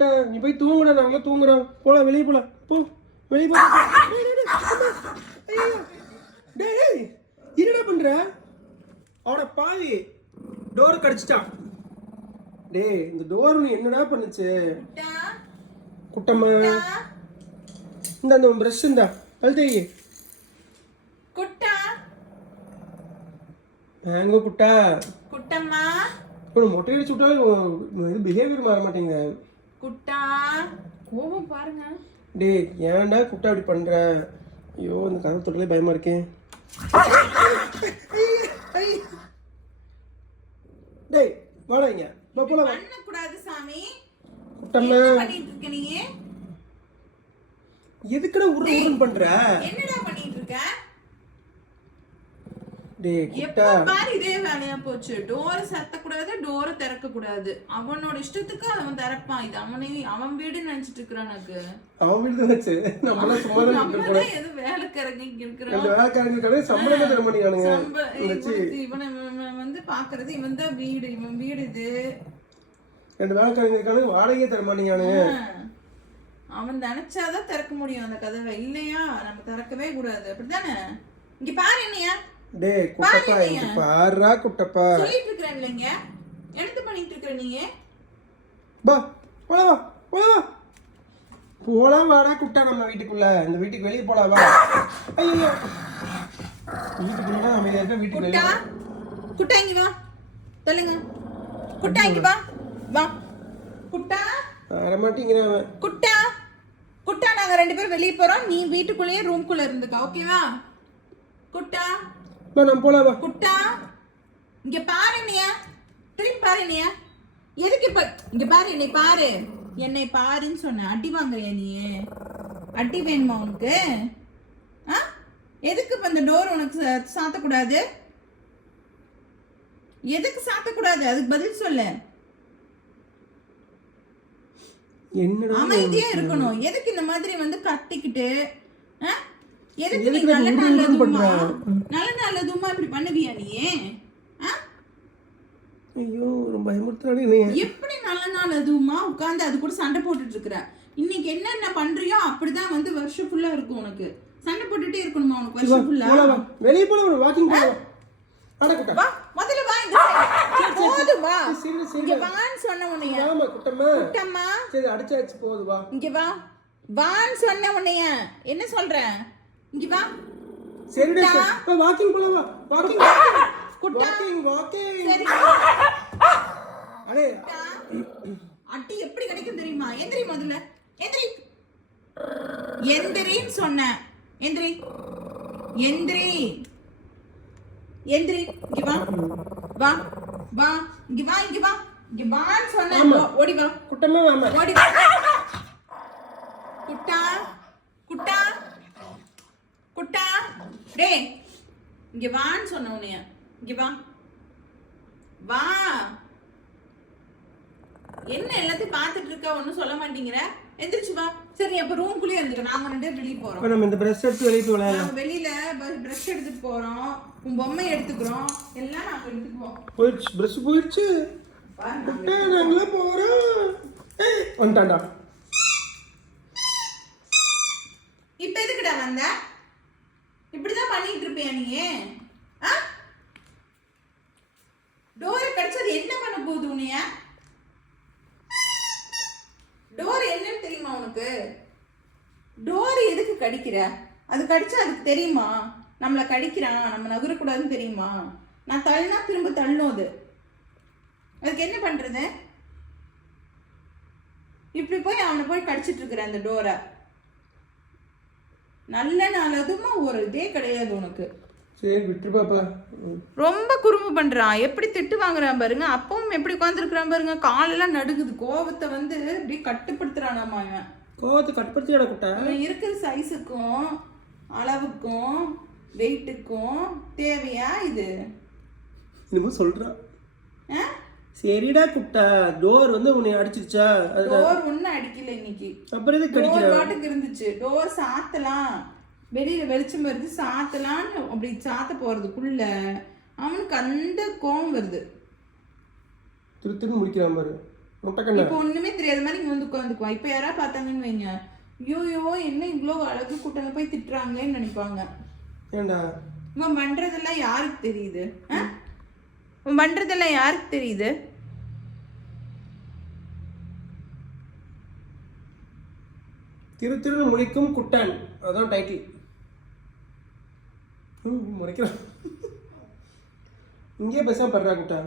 குட்டை நீ போய் தூங்குடா நாங்களே தூங்குறோம் போலாம் வெளியே போலாம் போ வெளியே போ. டேய், என்னடா பண்ற? அவன பாவி டோர் கடிச்சிட்டான் டேய் இந்த டோர் நீ என்னடா பண்ணுச்சு? குட்டா குட்டம்மா. குட்டா இந்த அந்த ப்ரஷ் இந்தா. கழுத்தை குட்டா. எங்க குட்டா. குட்டம்மா. இப்போ மொட்டை அடிச்சு இது பிஹேவியர் மாற மாட்டேங்குது. குட்டா. கோபம் பாருங்க. டேய் ஏன்டா குட்டா அப்படி பண்ற? ஐயோ இந்த கதை தொட்டலே பயமா இருக்கேன் டேய் வாடா இங்க வா போலாம். வா. பண்ணக்கூடாது சாமி. குட்டம்மா. பண்ணிட்டு இருக்க நீ? எதுக்குடா உருள் உருள் பண்ற? என்னடா பண்ணிட்டு இருக்க பாரு இதே வேலையா போச்சு. டோர் சத்த கூடாது டோரை திறக்க கூடாது அவனோட இஷ்டத்துக்கு அவன் திறப்பான். இது அவனே அவன் வீடுன்னு நினைச்சிட்டு இருக்கிறான் எனக்கு. அவன் வீடு தான் வச்சு நம்மளாம் சும்மா தான் எதுவும் வேலைக்காரங்க இருக்கிறோம் வேலைக்காரங்க கடை சம்பளமே தர மாட்டேங்கானுங்க இவனை வந்து பாக்குறது இவன் தான் வீடு இவன் வீடு இது. ரெண்டு வேலைக்காரங்க இருக்கானுங்க வாடகையே தர மாட்டேங்கானுங்க. அவன் நினைச்சாதான் திறக்க முடியும் அந்த கதவை. இல்லையா? நம்ம திறக்கவே கூடாது. அப்படிதானே இங்க பாரு என்னையா. டேய் குட்டப்பா இங்க பாருடா குட்டப்பா. சொல்லிட்டு இருக்கிறேன் இல்லைங்க எடுத்து பண்ணிட்டு இருக்கிற நீங்க? பா போலாம் வா போலாம்? வா போலாம் வாடா குட்டா நம்ம வீட்டுக்குள்ள. இந்த வீட்டுக்கு வெளியே போலாம் வா. ஐயோ வீட்டுக்குள்ள தான் அமைதியா இருக்க வீட்டுக்கு வெளியே குட்டா குட்டா இங்க வா. சொல்லுங்க குட்டா இங்க வா. வா. குட்டா. வர மாட்டேங்கிறான் அவன். குட்டா. குட்டா நாங்க ரெண்டு பேரும் வெளிய போறோம். நீ வீட்டுக்குள்ளேயே ரூம்குள்ள இருந்துக்க ஓகேவா குட்டா. வா நம்ம போலாம் வா. குட்டா இங்க பாரு என்னைய. திரும்பி பாரு என்னைய. எதுக்கு இப்ப இங்க பாரு என்னை பாரு. என்னை பாருன்னு சொன்ன. அடி வாங்குறியா நீ? அடி வேணுமா உனக்கு? ஆ? எதுக்கு இப்ப இந்த டோர் உனக்கு சாத்தக்கூடாது? எதுக்கு சாத்தக்கூடாது? அதுக்கு பதில் சொல்லு. அமைதியா இருக்கணும். எதுக்கு இந்த மாதிரி வந்து கத்திக்கிட்டு ஆ? எதுக்கு நீ நல்ல நல்லதுமா? நல்ல நல்லதுமா இப்படி பண்ணுவியா நீ? ஆ? ஐயோ ரொம்ப பயமுறுத்துறானே எப்படி நல்ல நாள் அதுவுமா உட்கார்ந்து அது கூட சண்டை போட்டுட்டு இருக்கிற? இன்னைக்கு என்னென்ன பண்றியோ அப்படிதான் வந்து வருஷம் ஃபுல்லா இருக்கும் உனக்கு. சண்டை போட்டுட்டே இருக்கணுமா உனக்கு வருஷம் ஃபுல்லா வெளியே வாக்கிங் போலாம். வா முதல்ல வா இந்த. போதும் வா. இங்க வான்னு சொன்ன உன்னைய. ஆமா குட்டம்மா. குட்டம்மா. சரி அடிச்சாச்சு போகுது வா. இங்க வா. வான்னு சொன்ன உன்னைய. என்ன சொல்ற? இங்க வா. சரிடா சரி. வாக்கிங் போலாம் வா. வாக்கிங் குட்டா. வாக்கிங் வாக்கிங் சரி. அடே. குட்டா. அடி எப்படி கிடைக்கும் தெரியுமா? எந்திரி முதல்ல. எந்திரி. எந்திரின்னு சொன்னேன். எந்திரி. எந்திரி. எந்திரி. இங்க வா. வா. வா. இங்க வா இங்க வா. இங்க வான்னு சொன்னேன். ஓடி வா. குட்டம்மா வாமா. ஓடி வா. குட்டா. குட்டா. டேய் இங்க வான்னு சொன்ன உன்னைய. இங்க வா. வா. என்ன எல்லாத்தையும் பார்த்துட்டு இருக்க? ஒன்றும் சொல்ல மாட்டேங்கிற. எந்திரிச்சு வா. சரி அப்ப ரூம்குள்ளேயே இருந்துக்க. நாம ரெண்டு பேரும் வெளியே போறோம். நம்ம இந்த பிரஷ் எடுத்து வெளியே போகலாம் நாம வெளியில பிரஷ் எடுத்துட்டு போறோம். உன் பொம்மை எடுத்துக்கிறோம். எல்லாம் நாங்க எடுத்துக்குவோம் போயிடுச்சு. பிரஷ் போயிடுச்சு. நாங்களே போகிறோம் ஏய் வந்துட்டான்டா இப்ப எதுக்குடா வந்த இப்படிதான் பண்ணிட்டு இருப்பியா நீ ஆ? டோரை கடிச்சது என்ன பண்ண போகுது உனிய டோர் என்னன்னு தெரியுமா உனக்கு? டோர் எதுக்கு கடிக்கிற? அது கடிச்சா அதுக்கு தெரியுமா? நம்மள கடிக்கிறான் நம்ம நகரக்கூடாதுன்னு தெரியுமா? நான் தள்ளினா திரும்ப தள்ளும் அது. அதுக்கு என்ன பண்றது? இப்படி போய் அவனை போய் கடிச்சிட்டு இருக்கிற அந்த டோரை நல்ல நாள் அதுமா ஒரு இதே கிடையாது உனக்கு. சரி விட்டு பாப்பா. ரொம்ப குறும்பு பண்றான் எப்படி திட்டு வாங்குறான் பாருங்க. அப்பவும் எப்படி உட்காந்துருக்கிறான் பாருங்க. காலெல்லாம் நடுக்குது கோவத்தை வந்து இப்படி கட்டுப்படுத்துறானாமா இவன். கோவத்தை கட்டுப்படுத்தியாடா குட்டா. இவன் இருக்கிற சைஸுக்கும் அளவுக்கும் வெயிட்டுக்கும் தேவையா இது? என்னமோ சொல்றான் ஆ? சரிடா குட்டா. டோர் வந்து உன்னை அடிச்சிருச்சா? டோர் ஒன்றும் அடிக்கல இன்னைக்கு. அப்புறம் எதுக்கு டோர் கடிக்கிற பாட்டுக்கு இருந்துச்சு. டோர் சாத்தலாம். வெளியில வெளிச்சம் வருது சாத்தலான்னு அப்படி சாத்த போறதுக்குள்ள அவனுக்கு அந்த கோவம் வருது. திரு திரு முடிக்கிறான் பாரு. இப்போ ஒண்ணுமே தெரியாத மாதிரி இங்க வந்து உட்காந்துக்குவா இப்போ யாரா பார்த்தாங்கன்னு வைங்க. ஐயோ என்ன இவ்வளோ அழகு கூட்டங்க போய் திட்டுறாங்களேன்னு நினைப்பாங்க. ஏண்டா? இவன் பண்றதெல்லாம் யாருக்கு தெரியுது? இவன் பண்றதெல்லாம் யாருக்கு தெரியுது? திரு திரு முழிக்கும் குட்டன். அதான் டைட்டில் ம் முறைக்கிறான் இங்கே பேசாம படுறா கூட்டா